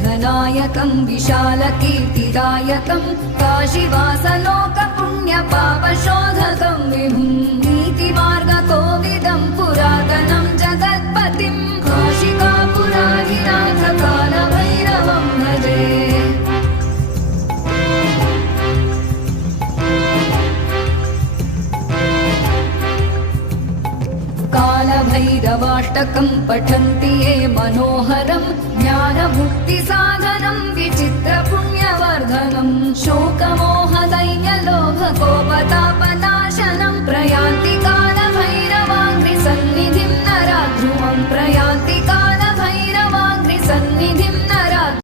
विघ्ननायकं विशालकीर्तिदायकं काशीवासलोकपुण्यपापशोधकं विभुं नीतिमार्गकोविदं पुरातनं जगत्पतिं काशिकापुराधिनाथ कालभैरवं भजे। कालभैरवाष्टकं पठन्ति ये मनोहरं